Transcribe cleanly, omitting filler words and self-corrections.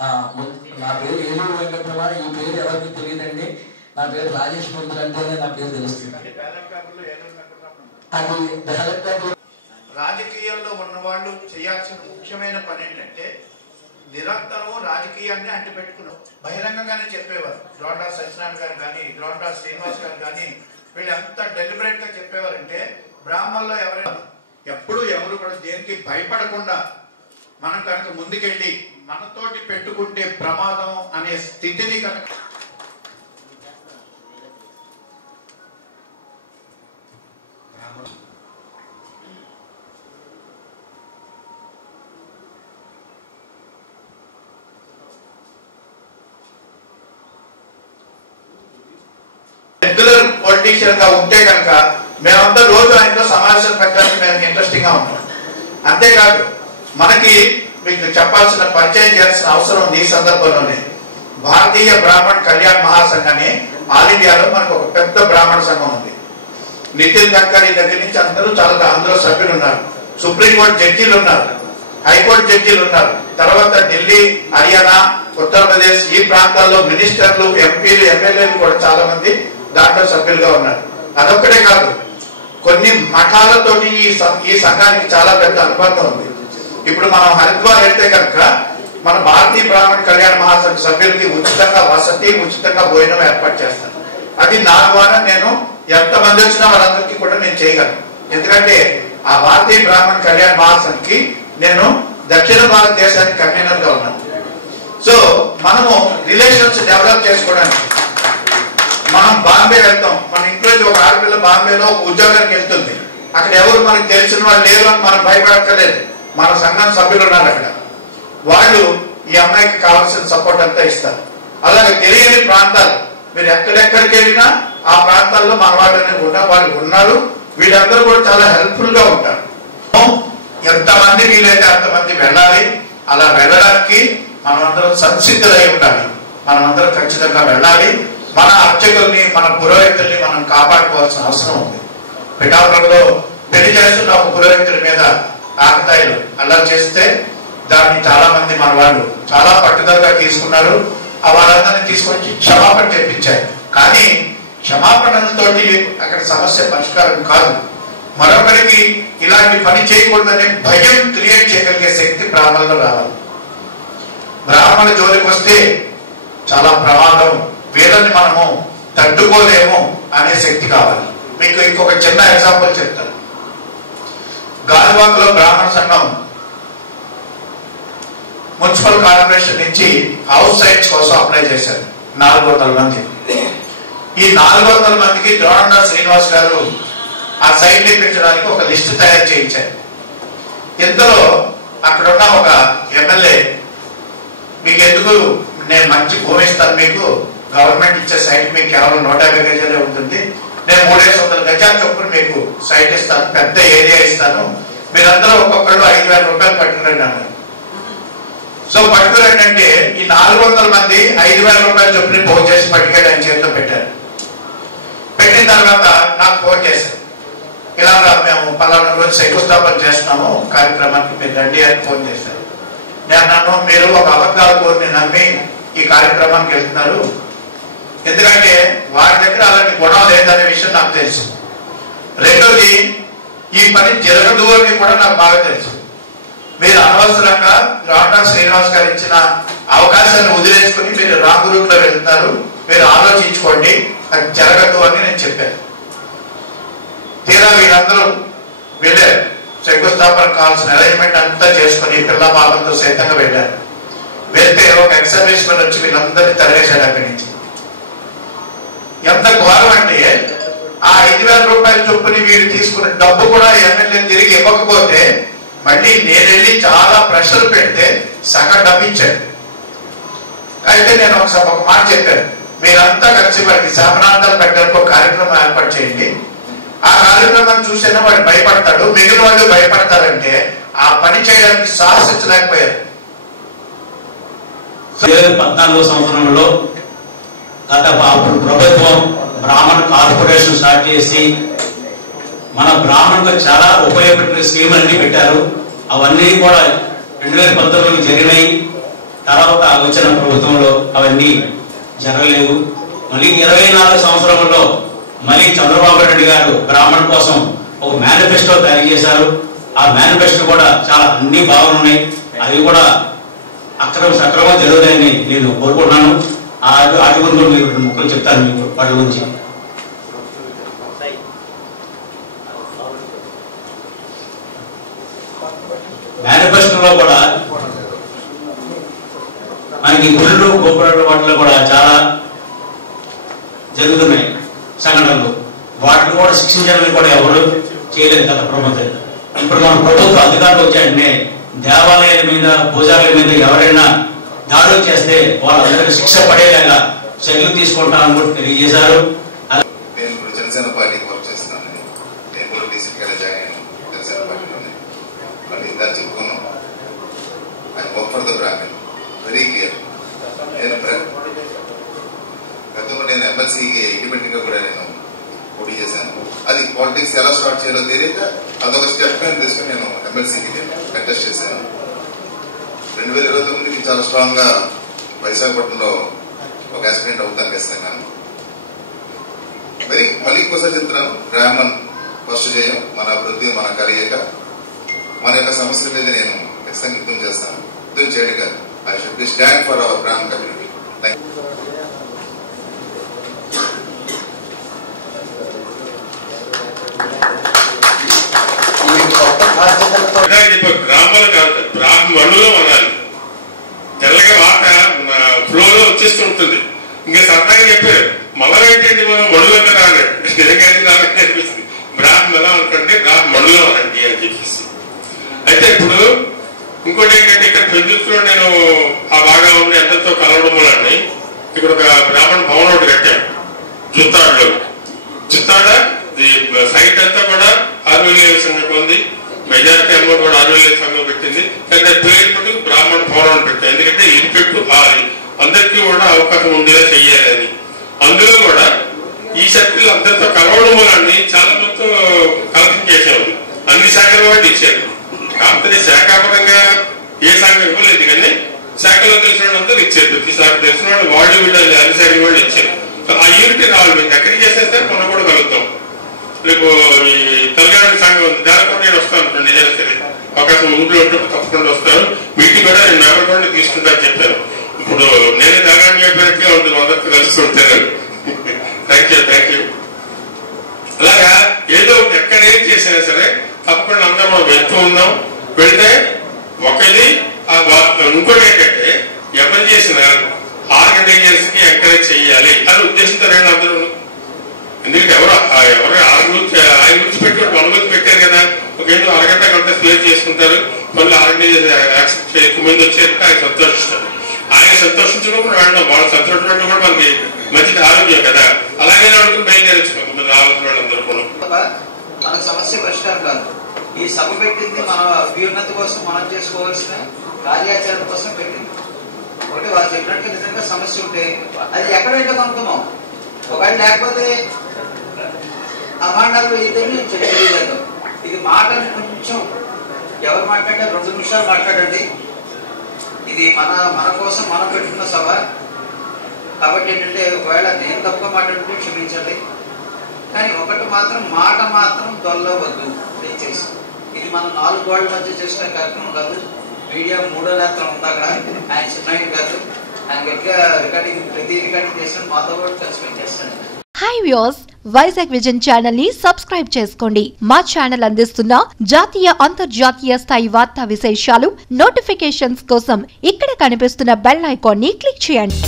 నా పేరు ఏలూరు వెంకటరమణ. ఈ పేరు ఎవరికి తెలియదండి. నా పేరు రాజేష్ మంత్రి అంటేనే నా పేరు తెలుస్తుంది. అది బ్యాలెట్ పేపర్. రాజకీయాల్లో ఉన్న వాళ్ళు చేయాల్సిన ముఖ్యమైన పని ఏంటంటే నిరంతరం రాజకీయాన్ని అంటిపెట్టుకున్నాం. బహిరంగంగానే చెప్పేవారు. గ్రౌండా సత్యనారాయణ గారు కానీ, గ్రౌండా శ్రీనివాస్ గారు కానీ, వీళ్ళు ఎంత డెలిబరేట్ గా చెప్పేవారంటే బ్రాహ్మణుల్లో ఎప్పుడు ఎవరు కూడా దేనికి భయపడకుండా మనం కనుక ముందుకెళ్ళి మనతోటి పెట్టుకుంటే ప్రమాదం అనే స్థితిని కనుక రెగ్యులర్ పొలిటీషియన్ గా ఉంటే కనుక మేమంతా రోజు ఆయనతో సమావేశం పెట్టడానికి మేము ఇంట్రెస్టింగ్ గా ఉంటాం. అంతేకాదు మనకి మీకు చెప్పాల్సిన పరిచయం చేయాల్సిన అవసరం ఉంది. ఈ సందర్భంలోనే భారతీయ బ్రాహ్మణ కళ్యాణ్ మహాసంఘాన్ని ఆల్ ఇండియాలో మనకు ఒక పెద్ద బ్రాహ్మణ సంఘం ఉంది. నితిన్ గడ్కరీ దగ్గర నుంచి అందరూ చాలా అందులో సభ్యులు ఉన్నారు. సుప్రీంకోర్టు జడ్జీలు ఉన్నారు, హైకోర్టు జడ్జీలు ఉన్నారు. తర్వాత ఢిల్లీ, హర్యానా, ఉత్తరప్రదేశ్ ఈ ప్రాంతాల్లో మినిస్టర్లు, ఎంపీలు, ఎమ్మెల్యేలు కూడా చాలా మంది దాంట్లో సభ్యులుగా ఉన్నారు. అదొక్కటే కాదు, కొన్ని మఠాలతోటి ఈ సంఘానికి చాలా పెద్ద అనుబంధం ఉంది. ఇప్పుడు మనం హరిద్వార్ వెళ్తే కనుక మన భారతీయ బ్రాహ్మణ కళ్యాణ మహాసంఘ సభ్యులకి ఉచితంగా వసతి, ఉచితంగా భోజనం ఏర్పాటు చేస్తాను. అది నా ద్వారా నేను ఎంతమంది వచ్చినా వాళ్ళందరికీ కూడా నేను చేయగలను. ఎందుకంటే ఆ భారతీయ బ్రాహ్మణ కళ్యాణ మహాసంఘకి నేను దక్షిణ భారతదేశానికి కన్వీనర్ గా ఉన్నాను. సో మనము రిలేషన్స్ డెవలప్ చేసుకోవడానికి మనం బాంబే వెళ్తాం. మన ఇంట్లో ఒక ఆడపిల్ల బాంబేలో ఉద్యోగానికి వెళ్తుంది. అక్కడ ఎవరు మనకు తెలిసిన వాళ్ళు లేరు అని మనం భయపడక్కర్లేదు. మన సంఘం సభ్యులు ఉన్నారు అక్కడ. వాళ్ళు ఈ అమ్మాయికి కావాల్సిన సపోర్ట్ అంతా ఇస్తారు. అలాగే తెలియని ప్రాంతాలు మీరు ఎక్కడెక్కడికి వెళ్ళినా ఆ ప్రాంతాల్లో మన వాళ్ళు ఉన్నారు. వీళ్ళందరూ కూడా చాలా హెల్ప్ఫుల్ గా ఉంటారు. ఎంతమంది వీలైతే అంతమంది వెళ్ళాలి. అలా వెళ్ళడానికి మనమందరం సంసిద్ధులై ఉండాలి. మనమందరం ఖచ్చితంగా వెళ్ళాలి. మన అర్చకుల్ని, మన పురోహితుల్ని మనం కాపాడుకోవాల్సిన అవసరం ఉంది. పిఠాపురంలో పెళ్లి చేస్తున్న ఒక పురోహితుడి మీద ఆకతాయిలు అల్లరి చేస్తే దాన్ని చాలా మంది మన వాళ్ళు చాలా పట్టుదలగా తీసుకున్నారు. వాళ్ళందరినీ తీసుకొచ్చి క్షమాపణ చెప్పించారు. కానీ క్షమాపణలతోటి అక్కడ సమస్య పరిష్కారం కాదు. మరొకరికి ఇలాంటి పని చేయకూడదనే భయం క్రియేట్ చేయగలిగే శక్తి బ్రాహ్మణులు రావాలి. బ్రాహ్మణ జోలికి వస్తే చాలా ప్రమాదం, వీళ్ళని మనము తట్టుకోలేము అనే శక్తి కావాలి. మీకు ఇంకొక చిన్న ఎగ్జాంపుల్ చెప్తాను. గాజువాకలో బ్రాహ్మణ సంఘం మున్సిపల్ కార్పొరేషన్ నుంచి హౌస్ సైట్స్ కోసం అప్లై చేశారు. 400 మంది. ఈ 400 మందికి ద్రోణండా శ్రీనివాస్ గారు ఆ సైట్ పెంచడానికి ఒక లిస్టు తయారు చేయించారు. ఇందులో అక్కడున్న ఒక ఎమ్మెల్యే, మీకు ఎందుకు నేను మంచి భూమి ఇస్తాను, మీకు గవర్నమెంట్ ఇచ్చే సైట్ మీకు కేవలం 150 గజాలే ఉంటుంది, నేను 300 గజాల చొప్పున మీకు సైట్ ఇస్తాను, పెద్ద ఏరియా ఇస్తాను, మీరందరూ ఒక్కొక్కళ్ళు 5,000 రూపాయలు పట్టుకురండి అన్నారు. సో పట్టుకురండి అంటే ఈ 400 మంది 5,000 రూపాయలు చొప్పున పోగు చేసి పట్టుకెళ్ళి ఆయన చేతిలో పెట్టారు. పెట్టిన తర్వాత నాకు ఫోన్ చేశారు. ఇలాగా మేము పలానా రోజు శంకుస్థాపన చేస్తున్నాము కార్యక్రమానికి, మీరు రండి అని ఫోన్ చేశారు. నేను అన్నాను, మీరు ఒక అబద్ధాల కోరిని నమ్మి ఈ కార్యక్రమానికి వెళ్తున్నారు. ఎందుకంటే వారి దగ్గర అలాంటి గుణం లేదనే విషయం నాకు తెలుసు. రెండోది, ఈ పని జరగదు అని కూడా నాకు బాగా తెలుసు. మీరు అనవసరంగా ద్రోణండా శ్రీనివాస్ గారు ఇచ్చిన అవకాశాన్ని వదిలేసుకుని మీరు రాంగ్ రూట్ లో వెళ్తారు, మీరు ఆలోచించుకోండి, అది జరగదు అని నేను చెప్పాను. తీరా వీళ్ళందరూ వెళ్ళారు. శంకుస్థాపన కావాల్సిన అరేంజ్మెంట్ అంతా చేసుకుని పిల్ల పాపంతో సైతంగా వెళ్ళారు. వెళ్తే ఒక ఎక్సర్విస్మెన్ వచ్చి వీళ్ళందరినీ తరివేశాడు అక్కడి నుంచి. ఎంత ఘోరం అంటే ఆ 5,000 రూపాయల చొప్పుని వీళ్ళు తీసుకున్న డబ్బు కూడా ఎమ్మెల్యే తిరిగి ఇవ్వకపోతే మళ్ళీ నేను వెళ్ళి చాలా ప్రెషర్ పెడితే సగం డబ్బు ఇచ్చాడు. అయితే నేను ఒక మాట చెప్పాను, మీరంతా కలిసి వాడికి శాపనార్థాలు పెట్టడానికి ఒక కార్యక్రమం ఏర్పాటు చేయండి. ఆ కార్యక్రమాన్ని చూసినా వాడు భయపడతాడు, మిగిలిన వాళ్ళు భయపడతారంటే ఆ పని చేయడానికి సాహసించలేకపోయారు. 2014 సంవత్సరంలో గత ప్రభుత్వం బ్రాహ్మణ కార్పొరేషన్ స్టార్ట్ చేసి మన బ్రాహ్మణులకు చాలా ఉపయోగపడిన స్కీములన్నీ పెట్టారు. అవన్నీ కూడా 2019 జరిగినాయి. తర్వాత వచ్చిన ప్రభుత్వంలో అవన్నీ జరగలేవు. మళ్ళీ 24 సంవత్సరంలో మళ్ళీ చంద్రబాబు నాయుడు గారు బ్రాహ్మణ్ కోసం ఒక మేనిఫెస్టో తయారు చేశారు. ఆ మేనిఫెస్టో కూడా చాలా అన్ని బాగున్నాయి. అవి కూడా సక్రమంగా జరుగుతాయని నేను కోరుకుంటున్నాను. వాటి గురించి మీరు 2 ముక్కలు చెప్తాను మీకు వాటి గురించి. మేనిఫెస్టోలో కూడా మనకి గుళ్ళు గోపురాలు వాటిలో కూడా చాలా జరుగుతున్నాయి సంఘటనలు. వాటిని కూడా శిక్షించడానికి కూడా ఎవరు చేయలేదు గత ప్రభుత్వం. ఇప్పుడు మన ప్రభుత్వ అధికారులు వచ్చాయంటే దేవాలయాల మీద పూజారుల మీద ఎవరైనా దాడులు చేస్తే వాళ్ళందరికీ శిక్ష పడేలాగా చర్యలు తీసుకుంటామని కూడా తెలియజేశారు. నేను ఇప్పుడు జనసేన పార్టీకి వర్క్ చేస్తున్నాను. నేను కూడా రీసెంట్గా జాయిన్ అయ్యాను జనసేన పార్టీలోనే. మళ్ళీ ఇందాక చెప్పుకున్నాం, I work for the Brahmin, very clear. నేను గతంలో నేను ఎమ్మెల్సీకి ఇండిపెండెంట్ గా కూడా నేను పోటీ చేశాను. అది పాలిటిక్స్ ఎలా స్టార్ట్ చేయాలో తెలియక అదొక స్టెప్ గా తీసుకుని నేను ఎమ్మెల్సీకి కంటెస్ట్ చేశాను. 2029కి చాలా స్ట్రాంగ్ గా విశాఖపట్నంలో ఒక యాస్పిరెంట్ అవుతాను ఖచ్చితంగా. మళ్ళీ ఇంకోసారి చెప్తున్నాను, బ్రాహ్మణ్ ఫస్ట్ చేయం, మన అభివృద్ధి మన కలియక మన యొక్క సమస్యల మీద నేను ఖచ్చితంగా యుద్ధం చేస్తాను. యుద్ధం చేయడం కాదు, I should be stand for our Brahmin community. బ్రాహ్మణులు కాదు, బ్రాహ్మణులు అనాలి. తెల్లగా మాట ఫ్లోలో వచ్చేస్తుంటుంది. ఇంకా సరదాగా చెప్పారు, మళ్ళీ ఏంటంటే మనం మణులంగా రాలేదు, అనిపిస్తుంది. బ్రాహ్మణ అనుకుంటే బ్రాహ్మణులు అనండి అని చెప్పేసి. అయితే ఇప్పుడు ఇంకోటి ఏంటంటే ఇక్కడ పెందులో నేను ఆ బాగా ఉండి అందరితో కలవడం వలని ఇక్కడ ఒక బ్రాహ్మణ భవనం ఒకటి కట్టాను జుత్తాడులో. జుత్తాడ సైట్ అంతా కూడా ఆర్వీఎల్ సంఘం ఉంది. మెజారిటీ అమౌంట్ కూడా ఆర్వీఎల్ సంఘం పెట్టింది. కానీ పేరు మటు బ్రాహ్మణ భవనం పెట్టాను. ఎందుకంటే ఇన్ఫెక్ట్ అందరికీ కూడా అవకాశం ఉండేలా చెయ్యాలని. అందులో కూడా ఈ సర్కిల్ అందరితో కలవడం వలని చాలా మందితో కలెక్షన్ చేసేవాళ్ళు. అన్ని శాఖల వాళ్ళు ఇచ్చారు. కాకపోతే శాఖాపరంగా ఏ శాఖ ఇవ్వలేదు, కానీ శాఖలో తెలిసిన వాళ్ళందరూ ఇచ్చారు. ప్రతి శాఖ తెలిసిన వాళ్ళు వాళ్ళు వీళ్ళు అన్ని శాఖల వాళ్ళు ఇచ్చారు. ఆ యూనిటీ రావాలి. మేము ఎక్కడికి చేసేస్తే మనం కూడా కలుగుతాం. రేపు ఈ తెలంగాణ సంఘం ఉంది, దాని కూడా నేను వస్తాను. నిజంగా సరే అవకాశం ఊళ్ళో ఉన్నప్పుడు తప్పకుండా వస్తారు. మీటింగ్ కూడా నేను నాగపల్లి తీసుకుంటాను చెప్పాను. ఇప్పుడు నేను తెలంగాణ చెప్పినట్టుగా ఉంది, అందరితో కలుస్తుంటాను. Thank you. అలాగా ఏదో ఎక్కడ ఏం చేసినా సరే తప్పకుండా అందరూ మనం వెళ్తూ ఉన్నాం. వెళ్తే ఒకటి ఇంకోటి ఏంటంటే ఎవరు చేసినా ఆర్గనైజర్స్ కి ఎంకరేజ్ చేయాలి అని ఉద్దేశంతో రండి అందరూ. ఎందుకంటే ఎవరు ఆయన గురించి పెట్టి మన గురించి పెట్టారు కదా, ఒక ఏదో అరగంట గంట క్లియర్ చేసుకుంటారు. మళ్ళీ ఆర్గనైజర్ యాక్సెప్ట్ చేయకముందు వచ్చేస్తే ఆయన సంతోషిస్తారు. ఆయన సంతోషించినప్పుడు వెళ్ళడం, వాళ్ళు సంతోషించడం కూడా మనకి మంచిది ఆరోగ్యం కదా. అలాగే అనుకుని బయలుదేరించుకోండి రావాల్సిన వాళ్ళందరూ కూడా. మన సమస్య పరిష్కారం కాదు. ఈ సభ పెట్టింది మన అభ్యున్నతి కోసం, మనం చేసుకోవాల్సిన కార్యాచరణ కోసం పెట్టింది. ఒకటి వాళ్ళు చెప్పినట్టుగా నిజంగా సమస్య ఉంటే అది ఎక్కడైతే కనుక్కున్నాం. ఒకవేళ లేకపోతే అమాండాలు ఇద్దరు తెలియజేద్దాం. ఇది మాటని కొంచెం ఎవరు మాట్లాడే 2 నిమిషాలు మాట్లాడండి. ఇది మన కోసం మనం పెట్టుకున్న సభ కాబట్టి ఏంటంటే ఒకవేళ నేను తప్పుగా మాట్లాడుతుంటే క్షమించండి. కానీ ఒకటి మాత్రం మాట మాత్రం దొల్లవద్దు దయచేసి. ఇది మనం 4 గోడల మధ్య చేసిన కార్యక్రమం కాదు. మీడియా 3వ నేత్రం ఉంది అక్కడ. ఆయన చిన్న కాదు, ఆయన గట్టిగా ప్రతి రికార్డింగ్ చేసిన మాతో కూడా కలిసి చేస్తాను. High viewers, Vizag vision channel ని సబ్స్క్రైబ్ చేసుకోండి. మా ఛానల్ అందిస్తున్న జాతీయ అంతర్జాతీయ స్థాయి వార్తా విశేషాలు నోటిఫికేషన్స్ కోసం ఇక్కడ కనిపిస్తున్న బెల్ ఐకాన్ ని క్లిక్ చేయండి.